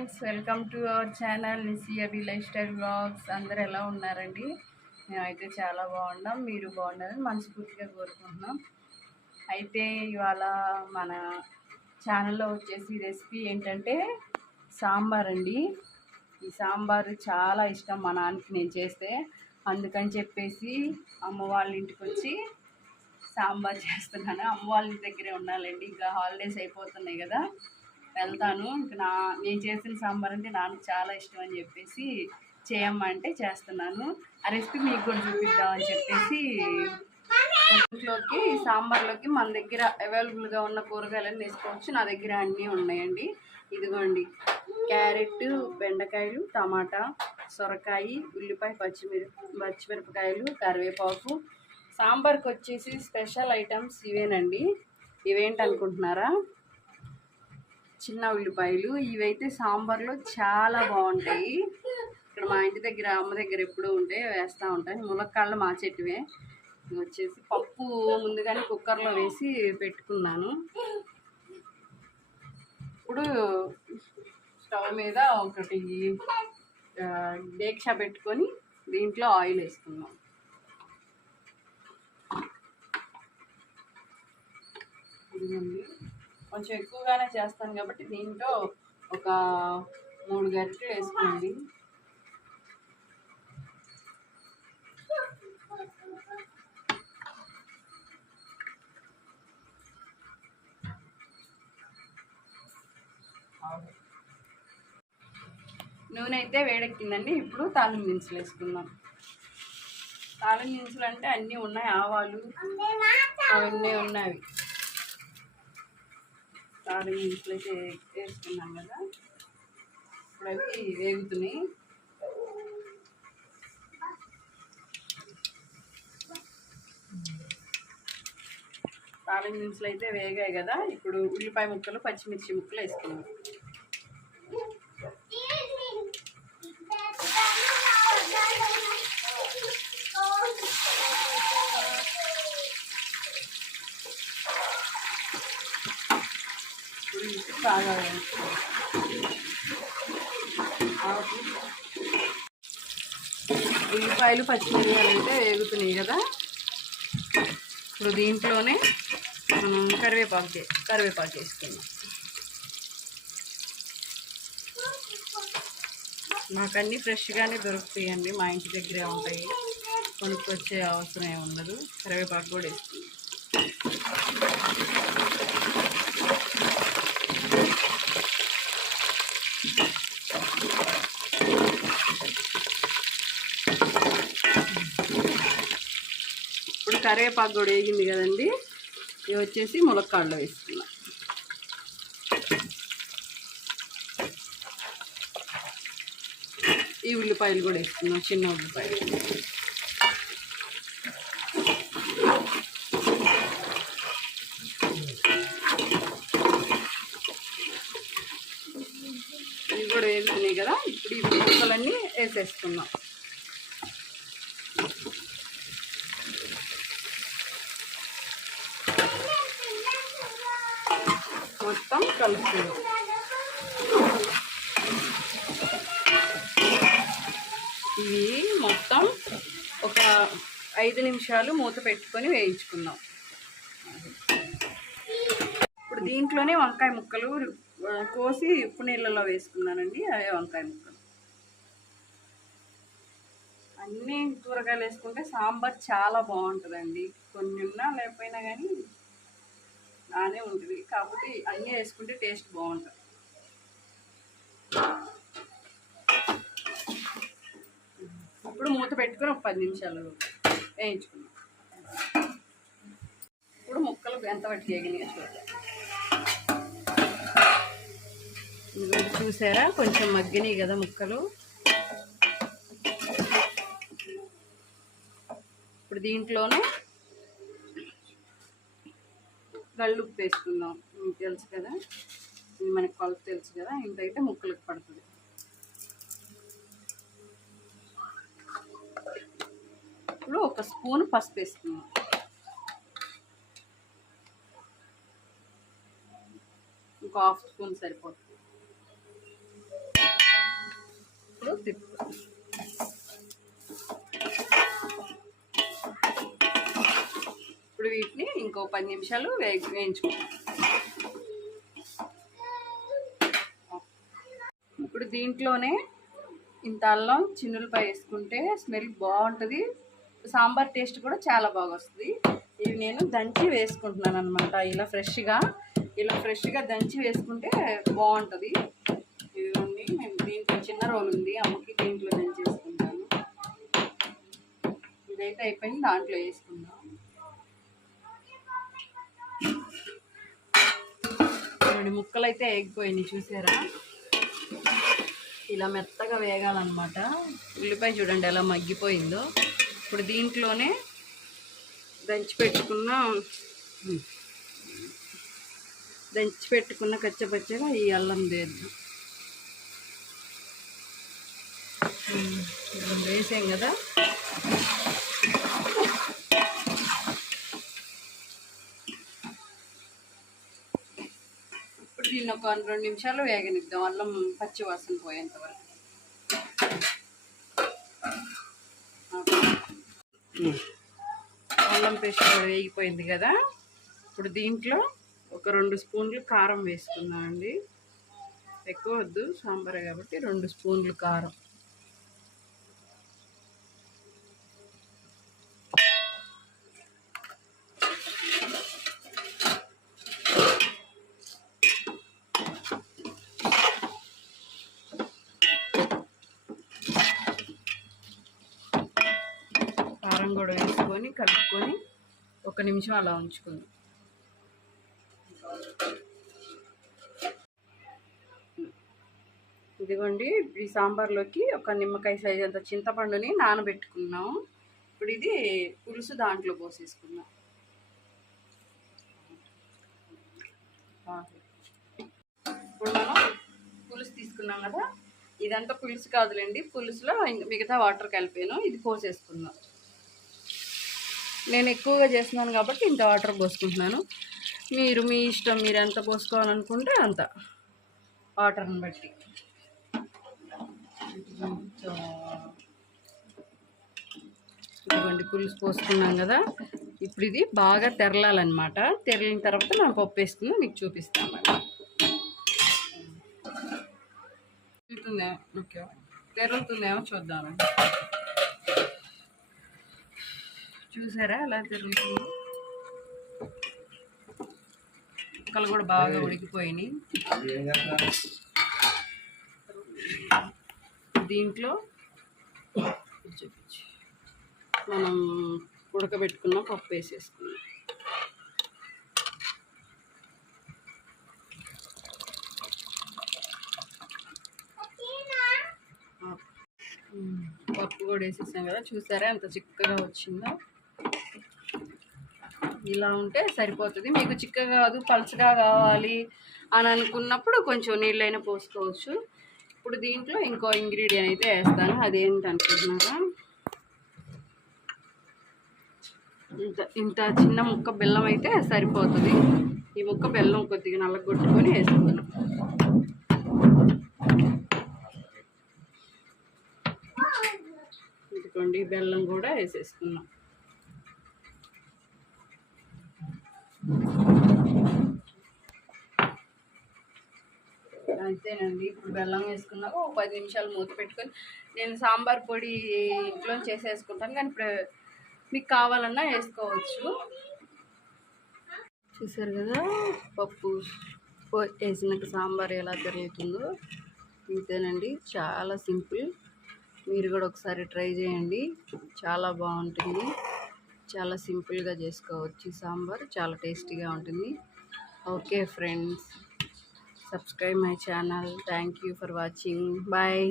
Friends, welcome to our channel నిసియాబీ life style vlogs. అందరు ఎలా ఉన్నారండి? మేమైతే చాలా బాగున్నాం. మీరు బాగున్నారని మనస్ఫూర్తిగా కోరుకుంటున్నాం. అయితే ఇవాళ మన ఛానల్లో వచ్చేసి రెసిపీ ఏంటంటే సాంబార్ అండి. ఈ సాంబారు చాలా ఇష్టం మా నాన్నకి నేను చేస్తే. అందుకని చెప్పేసి అమ్మ వాళ్ళ ఇంటికి వచ్చి సాంబార్ చేస్తున్నాను. అమ్మ వాళ్ళ ఇంటి దగ్గరే ఉండాలండి, ఇంకా హాలిడేస్ అయిపోతున్నాయి కదా, వెళ్తాను. ఇంకా నేను చేసిన సాంబార్ అంటే నాకు చాలా ఇష్టం అని చెప్పేసి చేయమంటే చేస్తున్నాను. ఆ రెసిపీ మీకు కూడా చూపిద్దామని చెప్పేసి ఇంట్లోకి సాంబార్లోకి మన దగ్గర అవైలబుల్గా ఉన్న కూరగాయలన్నీ వేసుకోవచ్చు. నా దగ్గర అన్నీ ఉన్నాయండి. ఇదిగోండి, క్యారెట్, బెండకాయలు, టమాటా, సొరకాయ, ఉల్లిపాయ, పచ్చిమిరపకాయలు, కరివేపాకు. సాంబార్కి వచ్చేసి స్పెషల్ ఐటమ్స్ ఇవేనండి. ఇవేంటనుకుంటున్నారా? చిన్న ఉల్లిపాయలు. ఇవైతే సాంబార్లో చాలా బాగుంటాయి. ఇక్కడ మా ఇంటి దగ్గర అమ్మ దగ్గర ఎప్పుడూ ఉంటే వేస్తూ ఉంటాను. ములక్కాళ్ళు మా చెట్టువే. వచ్చేసి పప్పు ముందుగానే కుక్కర్లో వేసి పెట్టుకున్నాను. ఇప్పుడు స్టవ్ మీద ఒకటి డేక్షా పెట్టుకొని దీంట్లో ఆయిల్ వేసుకున్నాం. ఇదిగోండి, కొంచెం ఎక్కువగానే చేస్తాను కాబట్టి దీంట్లో ఒక 3 గరిటెలు వేసుకోండి. నూనె అయితే వేడెక్కిందండి. ఇప్పుడు తాలింపు దినుసులు వేసుకుందాం. తాలింపు దినుసులు అంటే అన్నీ ఉన్నాయి, ఆవాలు అవన్నీ ఉన్నాయి. తాలింపు దినుసులు అయితే వేసుకున్నాం కదా, ఇప్పుడు అవి వేగుతున్నాయి. తాలింపు దినుసులు అయితే వేగాయి కదా, ఇప్పుడు ఉల్లిపాయ ముక్కలు, పచ్చిమిర్చి ముక్కలు వేసుకున్నాం. బాగా ఉల్లిపాయలు, పచ్చిమిరపకాయలు అయితే వేగుతున్నాయి కదా, ఇప్పుడు దీంట్లోనే మనం కరివేపాకు వేసుకున్నాం. మాకు అన్నీ ఫ్రెష్గానే దొరుకుతాయండి, మా ఇంటి దగ్గరే ఉంటాయి, కొనుక్కొచ్చే అవసరం ఉండదు. కరివేపాకు కూడా వేసుకున్నాం. ఇప్పుడు కరివేపాకు కూడా వేగింది కదండి, ఇవి వచ్చేసి ములక్కాడలో వేసుకున్నాం. ఈ ఉల్లిపాయలు కూడా వేసుకున్నాం, చిన్న ఉల్లిపాయలు. ఇవి కూడా వేసుకున్నాయి కదా, ఇప్పుడు ఈ ముక్కలన్నీ వేసేసుకున్నాం. మొత్తం కలుపుతున్నాం. ఇవి మొత్తం ఒక 5 నిమిషాలు మూత పెట్టుకొని వేయించుకుందాం. ఇప్పుడు దీంట్లోనే వంకాయ ముక్కలు కోసి ఉప్పు నీళ్ళలో వేసుకున్నానండి. అవే వంకాయ ముక్కలు. అన్నీ కూరగాయలు వేసుకుంటే సాంబార్ చాలా బాగుంటుందండి. కొన్ని ఉన్నా లేకపోయినా కానీ బాగానే ఉంటుంది, కాకపోతే అన్నీ వేసుకుంటే టేస్ట్ బాగుంటుంది. ఇప్పుడు మూత పెట్టుకొని ఒక 10 నిమిషాలు వేయించుకున్నాం. ఇప్పుడు ముక్కలు ఎంత పట్టి వేగినాయో చూద్దాం. చూసారా, కొంచెం మగ్గినాయి కదా ముక్కలు. ఇప్పుడు దీంట్లోనే కళ్ళుప్పు వేసుకుందాం. మీకు తెలుసు కదా, ఇది మనకి కొలత తెలుసు కదా, ఇంతైతే ముక్కలకు పడుతుంది. ఇప్పుడు ఒక స్పూన్ పసుపు వేసుకుందాం. ఇంకో 1/2 స్పూన్ సరిపోతుంది. తిప్పుతాం. ఇప్పుడు వీటిని ఇంకో 10 నిమిషాలు వేయించుకుంటాం. ఇప్పుడు దీంట్లోనే ఇంత అల్లం చిన్నులపై వేసుకుంటే స్మెల్ బాగుంటుంది, సాంబార్ టేస్ట్ కూడా చాలా బాగా వస్తుంది. ఇవి నేను దంచి వేసుకుంటున్నాను అనమాట. ఇలా ఫ్రెష్గా దంచి వేసుకుంటే బాగుంటుంది. ఇదిగోండి, మేము దీంట్లో చిన్న రోల్ ఉంది, అమ్మకి దీంట్లో దంచి వేసుకుంటాను. ఇదైతే అయిపోయింది, దాంట్లో వేసుకుందాం. ముక్కలు అయితే వేగిపోయినాయి చూసారా, ఇలా మెత్తగా వేగాలన్నమాట. ఉల్లిపాయ చూడండి ఎలా మగ్గిపోయిందో. ఇప్పుడు దీంట్లోనే దంచి పెట్టుకున్న కచ్చపచ్చగా ఈ అల్లం వేద్దాం. వేసాం కదా, ఇప్పుడు దీన్ని ఒక 2 నిమిషాలు వేగనిద్దాం, అల్లం పచ్చి వాసన పోయేంత వరకు. అల్లం పేస్ట్ కూడా వేగిపోయింది కదా. ఇప్పుడు దీంట్లో ఒక 2 స్పూన్లు కారం వేసుకుందామండి. ఎక్కువ వద్దు, సాంబార్ కాబట్టి 2 స్పూన్లు కారం. కారం కూడా వేసుకొని కలుపుకొని 1 నిమిషం అలా ఉంచుకుందాం. ఇదిగోండి, ఈ సాంబార్లోకి ఒక నిమ్మకాయ సైజ్ అంత చింతపండుని నానబెట్టుకున్నాము. ఇప్పుడు ఇది పులుసు దాంట్లో పోసేసుకున్నాం. ఇప్పుడు మనం పులుసు తీసుకున్నాం కదా, ఇదంతా పులుసు కాదులేండి, పులుసులో మిగతా వాటర్ కలిపాను, ఇది పోసేసుకున్నాం. నేను ఎక్కువగా చేస్తున్నాను కాబట్టి ఇంత వాటర్ పోసుకుంటున్నాను. మీరు మీ ఇష్టం, మీరు ఎంత పోసుకోవాలనుకుంటే అంత వాటర్ని బట్టి. ఇదిగోండి, పులుసు పోసుకున్నాం కదా. ఇప్పుడు ఇది బాగా తెరలాలన్నమాట. తెరలిన తర్వాత మనం పప్పు వేసుకుని మీకు చూపిస్తాం. ఓకే, తెరులుతుందేమో చూద్దామండి. చూసారా ఎలా తిరుగుతుంది, ముక్కలు కూడా బాగా ఉడికిపోయినాయి. దీంట్లో మనం ఉడకబెట్టుకున్న పప్పు వేసేసుకున్నాం. పప్పు కూడా వేసేసాం కదా, చూసారా ఎంత చిక్కగా వచ్చిందో. ఇలా ఉంటే సరిపోతుంది. మీకు చిక్కగా కాదు పలుచగా కావాలి అని అనుకున్నప్పుడు కొంచెం నీళ్ళైనా పోసుకోవచ్చు. ఇప్పుడు దీంట్లో ఇంకో ఇంగ్రీడియంట్ అయితే వేస్తాను, అదేంటి అనుకుంటున్నారా, ఇంత చిన్న ముక్క బెల్లం అయితే సరిపోతుంది. ఈ ముక్క బెల్లం కొద్దిగా నల్లగొట్టుకొని వేసుకున్నాం. ఇదిగోండి, బెల్లం కూడా వేసేసుకున్నాం. అంతేనండి. ఇప్పుడు బెల్లం వేసుకున్నాక ఒక 10 నిమిషాలు మూత పెట్టుకొని, నేను సాంబార్ పొడి ఇంట్లో చేసేసుకుంటాను, కానీ ఇప్పుడు మీకు కావాలన్నా వేసుకోవచ్చు. చూసారు కదా పప్పు వేసినాక సాంబార్ ఎలా తిరుగుతుందో. ఇంతేనండి, చాలా సింపుల్. మీరు కూడా ఒకసారి ట్రై చేయండి, చాలా బాగుంటుంది. చాలా సింపుల్గా చేసుకోవచ్చు సాంబార్, చాలా టేస్టీగా ఉంటుంది. Okay friends, subscribe my channel. Thank you for watching. Bye.